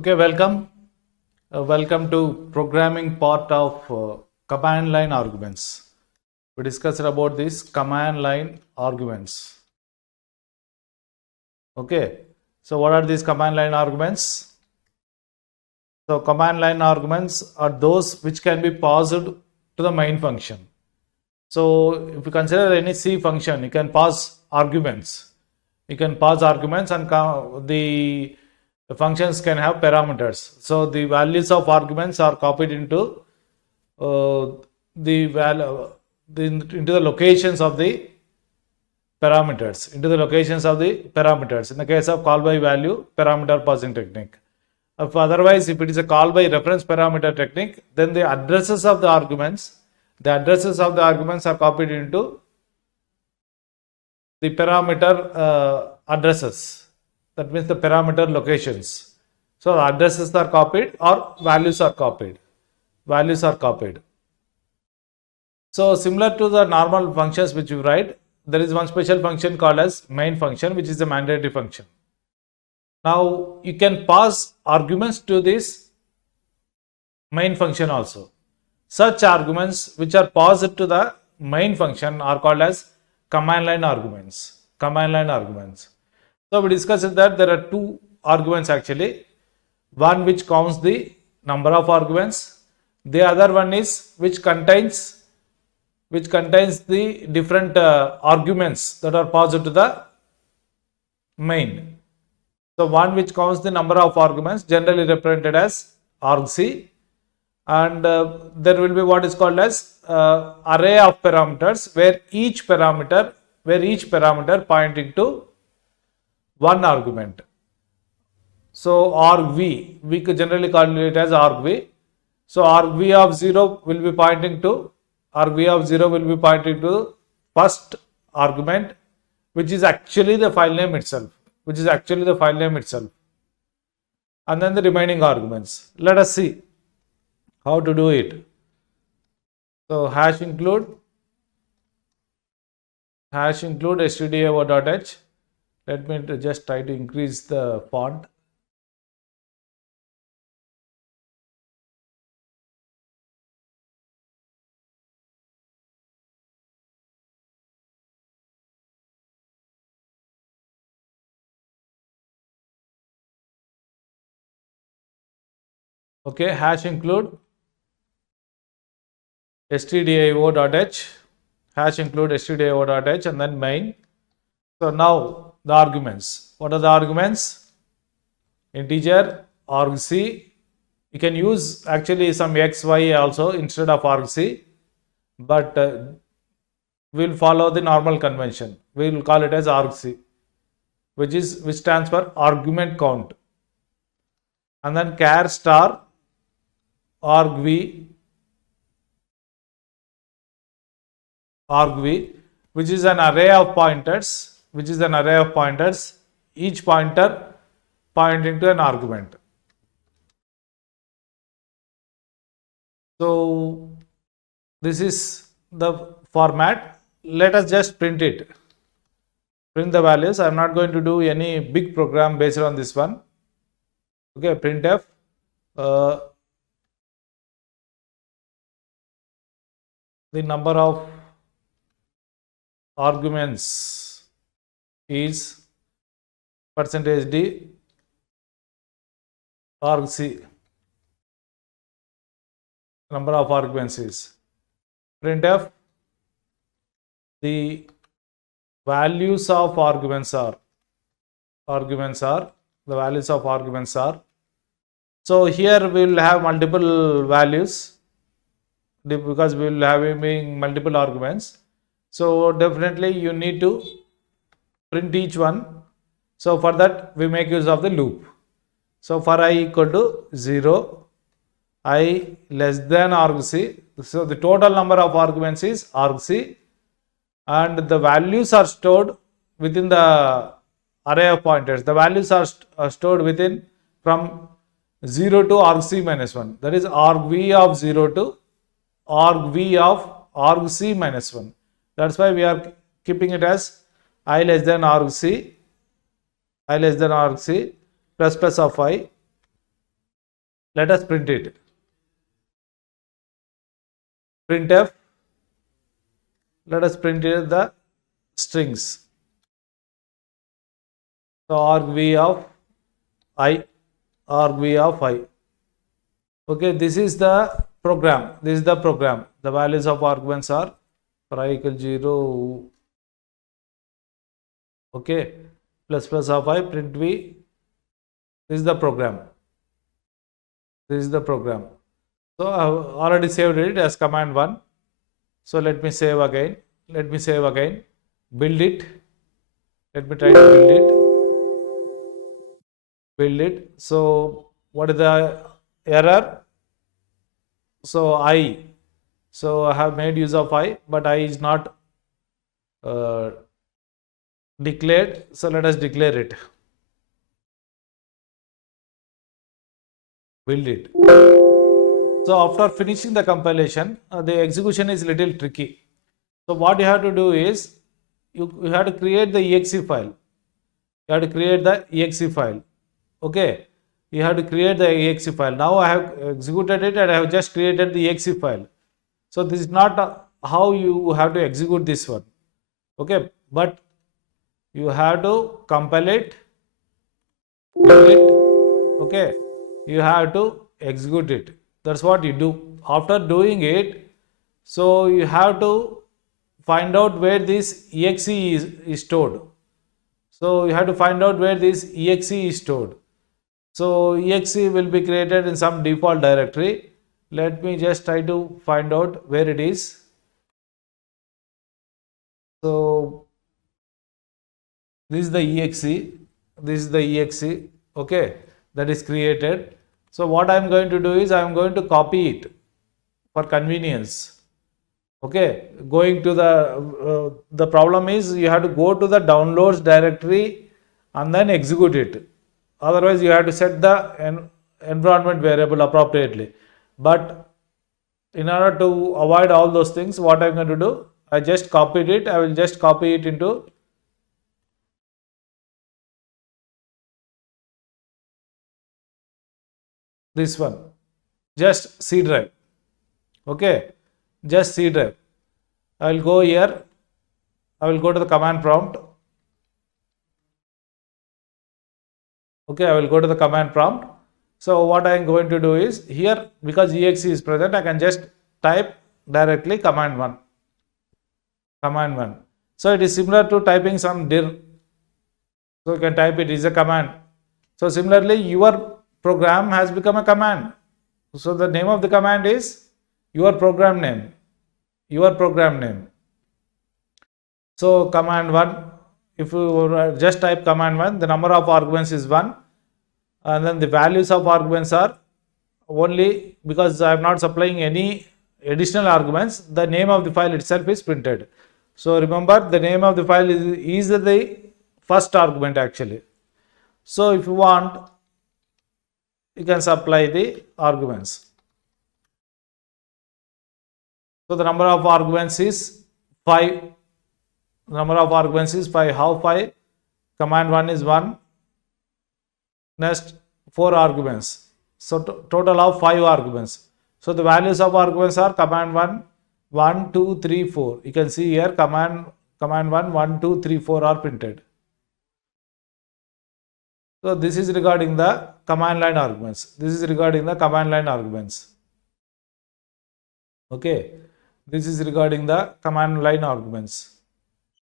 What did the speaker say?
Okay, welcome. Welcome to programming part of command line arguments. We discussed about these command line arguments. Okay, so what are these command line arguments? So command line arguments are those which can be passed to the main function. So if you consider any C function, you can pass arguments. You can pass arguments and the functions can have parameters. So the values of arguments are copied into into the locations of the parameters. In the case of call by value parameter passing technique. If it is a call by reference parameter technique, then the addresses of the arguments are copied into the parameter addresses. That means the parameter locations. So the addresses are copied or values are copied. So similar to the normal functions which you write, there is one special function called as main function, which is a mandatory function. Now you can pass arguments to this main function also. Such arguments which are passed to the main function are called as command line arguments. So we discussed that there are two arguments actually. One which counts the number of arguments. The other one is which contains the different arguments that are passed to the main. So one which counts the number of arguments, generally represented as argc, and there will be what is called as array of parameters, where each parameter pointing to one argument. So argv, we could generally call it as argv. So argv of 0 will be pointing to first argument, which is actually the file name itself. And then the remaining arguments. Let us see how to do it. So hash include stdio.h. Let me just try to increase the font. Okay, hash include stdio.h, and then main. So now the arguments. What are the arguments? Integer, argc. You can use actually some x, y also instead of argc, but we'll follow the normal convention. We will call it as argc, which stands for argument count. And then char star argv, which is an array of pointers, each pointer pointing to an argument. So this is the format. Let us just print the values. I am not going to do any big program based on this one. Okay, printf the number of arguments is %d argc. Number of arguments is printf the values of arguments are. So here we will have multiple values because we will have multiple arguments. So definitely you need to print each one. So for that we make use of the loop. So for I equal to 0, I less than argc. So the total number of arguments is argc, and the values are stored within the array of pointers. The values are stored within from 0 to argc minus 1. That is argv of 0 to argv of argc minus 1. That's why we are keeping it as I less than argc plus of I Let us print it. Printf, let us print here the strings. So argv of I, argv of I. Okay, this is the program. This is the program. The values of arguments are for I equal 0. Okay, plus of I, print v. This is the program. This is the program. So I have already saved it as command 1. So let me save again. Let me save again. Build it. Let me try to build it. Build it. So what is the error? So I. So I have made use of I, but I is not declared. So let us declare it. Build it. So after finishing the compilation, the execution is little tricky. So what you have to do is you have to create the exe file. You have to create the exe file. Okay. You have to create the exe file. Now I have executed it and I have just created the exe file. So this is not how you have to execute this one. Okay. But you have to compile it, build it. Okay. You have to execute it. That's what you do. After doing it, so you have to find out where this exe is stored. So you have to find out where this exe is stored. So exe will be created in some default directory. Let me just try to find out where it is. So this is the exe. This is the exe. Okay, that is created. So what I am going to do is I am going to copy it for convenience. Okay, going to the problem is you have to go to the downloads directory and then execute it. Otherwise, you have to set the environment variable appropriately. But in order to avoid all those things, what I'm going to do, I just copied it. I will just copy it into this one, just C drive. Okay, just C drive. I will go here. I will go to the command prompt. Okay, I will go to the command prompt. So what I am going to do is here, because exe is present, I can just type directly command 1. Command 1. So it is similar to typing some dir. So you can type it is a command. So similarly, your program has become a command. So the name of the command is your program name. Your program name. So command 1, if you just type command 1, the number of arguments is 1. And then the values of arguments are only, because I am not supplying any additional arguments, the name of the file itself is printed. So remember, the name of the file is the first argument actually. So if you want, you can supply the arguments. So the number of arguments is 5. The number of arguments is 5. How 5? Command 1 is 1. Next 4 arguments. So total of 5 arguments. So the values of arguments are command 1, 1, 2, 3, 4. You can see here command 1, 1, 2, 3, 4 are printed. So this is regarding the command line arguments. This is regarding the command line arguments. Okay. This is regarding the command line arguments.